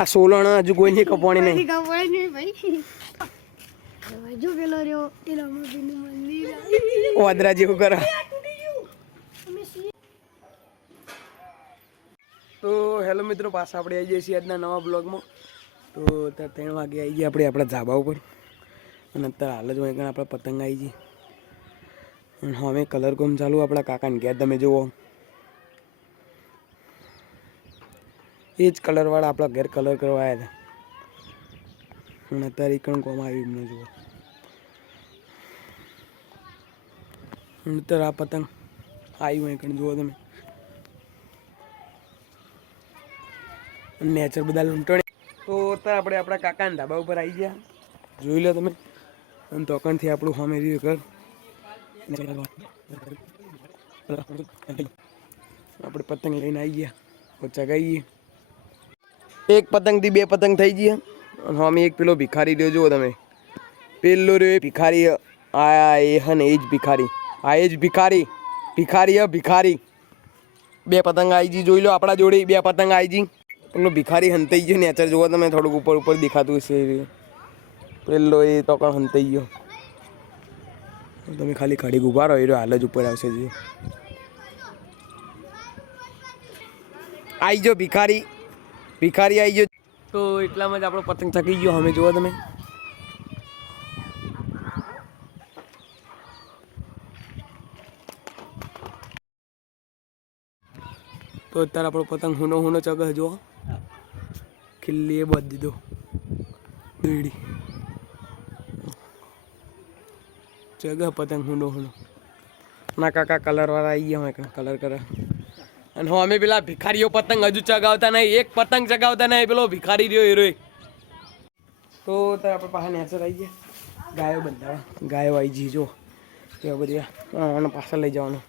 આ સોલણ હજુ કોઈ નહીં કપવાની નહીં. કપવાય નહીં ભાઈ. જો પેલો રહ્યો એ રમાપીનું મંદિર વાદરા જેવું કરે. તો હેલો મિત્રો, પાછા આપણે આવી જઈએ છીએ આજના નવા બ્લોગમાં. તો અત્યારે 3 વાગે આવી ગયા આપણે આપણા ધાબા ઉપર. અને અત્યારે હાલ જ હોય આપણે પતંગ આવી જઈએ. અને હવે કલર કોમ ચાલુ આપણા કાકાને ઘેર તમે જુઓ. એ જ કલરવાળા આપણા ઘેર કલર કરવા આવ્યા હતા. અને અત્યારે એકણ કોમ આવ્યું એમને જુઓ. અત્યારે આ પતંગ આવ્યું એકણ જુઓ તમે. નેચર બધા લૂંટણી. તો અત્યારે આપણે આપણા કાકાના ધાબા ઉપર આવી ગયા, જોઈ લો તમે. અને તોકણથી આપણું હોમે રહ્યું ઘર. આપણે પતંગ લઈને આવી ગયા, ચગાવીએ. એક પતંગથી 2 પતંગ થઈ ગયા. અને હોમે એક પેલો ભિખારી રહ્યો જુઓ તમે. પેલો રહ્યો એ ભિખારી. આ એ હે ને એ જ ભિખારી. આ એ જ ભિખારી. ભિખારી ભિખારી. 2 પતંગ આવી ગઈ, જોઈ લો આપણા જોડે 2 પતંગ આવી ગઈ. પેલો ભિખારી હંતાઈ ગયો. નેચર જુઓ તમે, થોડુંક ઉપર ઉપર દેખાતું હશે. પેલો એ તો પણ હંતાઈ ગયો. તમે ખાલી ઘડીક ઊભા રહો, એ હાલ જ ઉપર આવશે. જે આવી ગયો ભિખારી. ભિખારી આવી ગયો. તો એટલામાં જ આપણો પતંગ થકી ગયો. અમે જુઓ તમે. તો અત્યારે આપણો પતંગ હુનો હુનો ચગે જુઓ. ખીલ્લી એ બાંધી દીધો દોડી ચગે પતંગ હુનો હુનો. ના કાકા કલરવાળા આવી ગયા હોય, કલર કરે. અને હું અમે પેલા ભિખારીઓ પતંગ હજુ ચગાવતા નહીં. એક પતંગ ચગાવતા નહીં. પેલો ભિખારી રહ્યો હીરો. તો આપણે પાછા નેચર આવી ગયા. ગાયો બંધાવા. ગાયો આવી જઈ જો એવા બધી. અને પાછા લઈ જવાનું.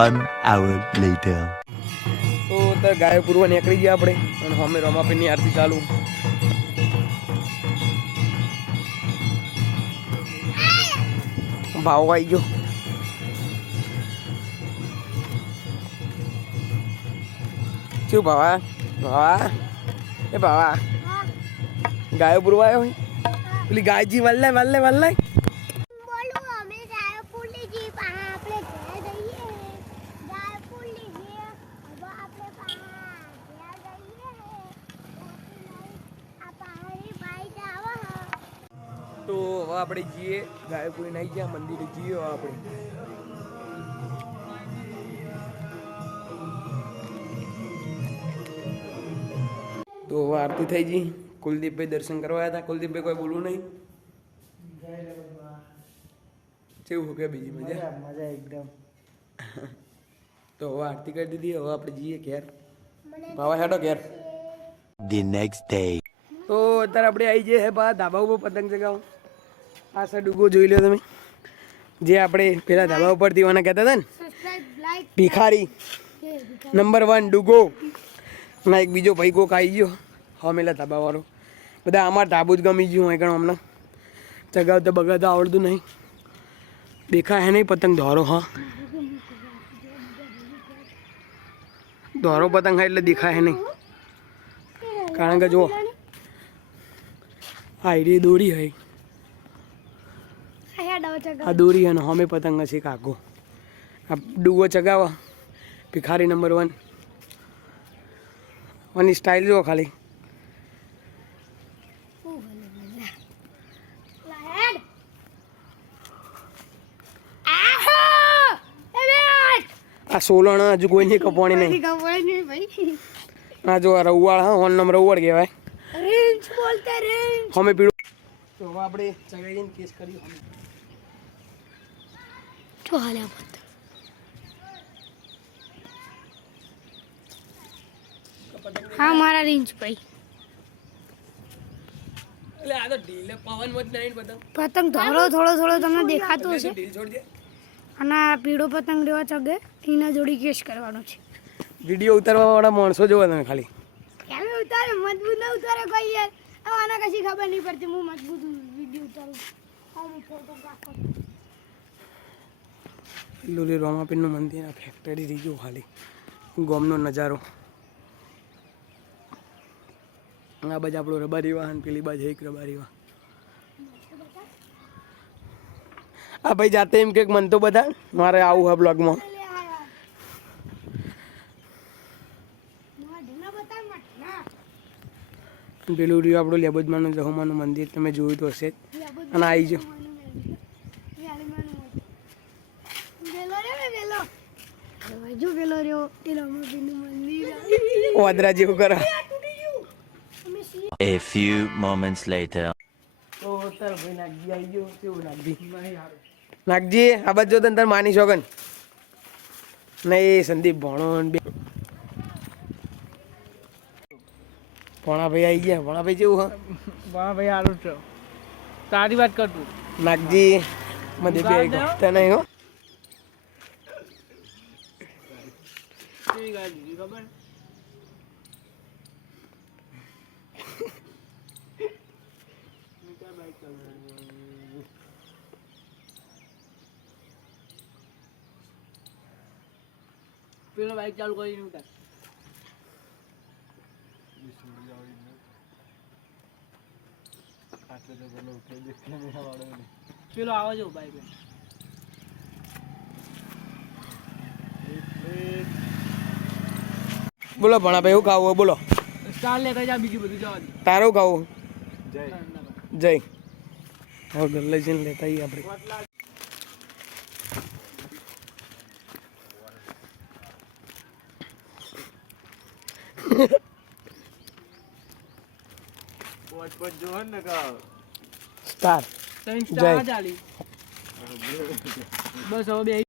One hour later. તો અત્યારે ગાયો પૂરવા નીકળી ગયા આપણે. અને અમે રમાપીની આરતી ચાલુ. ભાવ આવી ગયો. શું ભાવા? ભાવા એ ભાવા ગાયો પૂરવા આવ્યો હોય. પેલી ગાયજી વલ્લે વલ્લે વલ્લે. તો હવે આપણે જઈએ ગાયો પૂરી નાઈ ગયા, મંદિરે જઈએ હવે આપણે. તો હવે આરતી થઈ ગઈ. કુલદીપભાઈ દર્શન કરવા આવ્યા હતા. કુલદીપભાઈ કોઈ બોલવું નહીં. કેવું કે બીજી મજા? મજા એકદમ. તો હવે આરતી કરી દીધી. હવે આપણે જઈએ ઘેર. ભાવા હેડો ઘેર. The next day. તો અત્યારે આપણે આવી જઈએ હે બા ધાબા ઉપર પતંગ ચગાવો. આ સાઈડ ડુગો જોઈ લો તમે. જે આપણે પેલા ધાબા ઉપર દીવાના કહેતા હતા ને, ભિખારી નંબર 1 ડુગો. ના એક બીજો ભાઈ કોક આવી ગયો હમેલા ધાબાવાળો. બધા અમારા ધાબુ જ ગમી ગયું હોય. કારણ અમને ચગાવતા બગાવતા આવડતું નહીં. દેખાય હે નહીં પતંગ ધોરો. હા ધોરો પતંગ હોય એટલે દેખાય હે નહીં. કારણ કે જો હા એ દોરી હોય. આ દોરી અને હમે પતંગ હશે કાકો. આ ડુગો ચગાવો. ભિખારી નંબર 1. અને સ્ટાઇલ જો ખાલી. આ સોલણ હજુ કોઈ નહીં કપવાની નહીં. કપવાય નહીં ભાઈ. આ જો આ રવાળ. હા ઓન નંબર રવાળ કહેવાય. રેન્જ બોલતે રેન્જ. હમે પીળું. તો હવે આપણે ચગાવીને કેસ કર્યું. તો હાલે પતંગ. હા મારા રેન્જ ભાઈ. એટલે આ તો ઢીલે પવન મત નહીં પતંગ. પતંગ ધોળો થોડો થોડો તમને દેખાતો હશે. ઢીલ છોડ દે. અને આ પીળો પતંગ લેવા ચગે એના જોડી કેસ કરવાનો છે. વિડીયો ઉતારવા વાળા માણસો જોવા તમે ખાલી. કેમ ઉતારે મજબૂત ના ઉતારે કોઈ યાર. આના કશી ખબર નહીં પડતી હું મજબૂત વિડીયો ઉતારું હું ફોટોગ્રાફર પેલું રે રોમાપીરનું મંદિર આ ફેક્ટરી રહી ગયું ખાલી ગોમનો નજારો આ બાજુ આપણો રબારી વાહન પેલી બાજુ એક રબારી વાહન આ ભાઈ જાતે એમ કે મન તો બધા મારે આવું હા બ્લોગમાં લે આયા ના બતા મત ના પેલું રહ્યું આપણું લેબોજમાનું જહોમાનું મંદિર તમે જોયું તો હશે જ. અને આવી જાઓ જો પેલો રહ્યો એ રામાપીરનું મંદિર વાદરા જેવું કરે A few moments later. તો તાર ભાઈ નાગજી આવી ગયો કેવું નાગજી નાગજી આ બાજુ જો તને તાર માની શોગન નહીં સંદીપ ભણો ને બે ભણાભાઈ આવી ગયા ભણાભાઈ કેવું હા વાહ ભાઈ સારું છે તારી વાત કરતું નાગજી મને બે ગમતા નહીં હો કેવી ગાડી દીધી ખબર પેલો બાઈક ચાલુ કરીને ઉતાર પેલો આવા જો બાઈક બોલો ભણાભાઈ એવું ખાવું હોય બોલો ચાલ લેતા જા બીજું બધું જવા દે તારું ખાવું જય હવે ગલ્લે જઈને લેતા આવીએ આપણે સ્ટાર ત્રણ જય. સ્ટાર ચાલી બસ હવે બે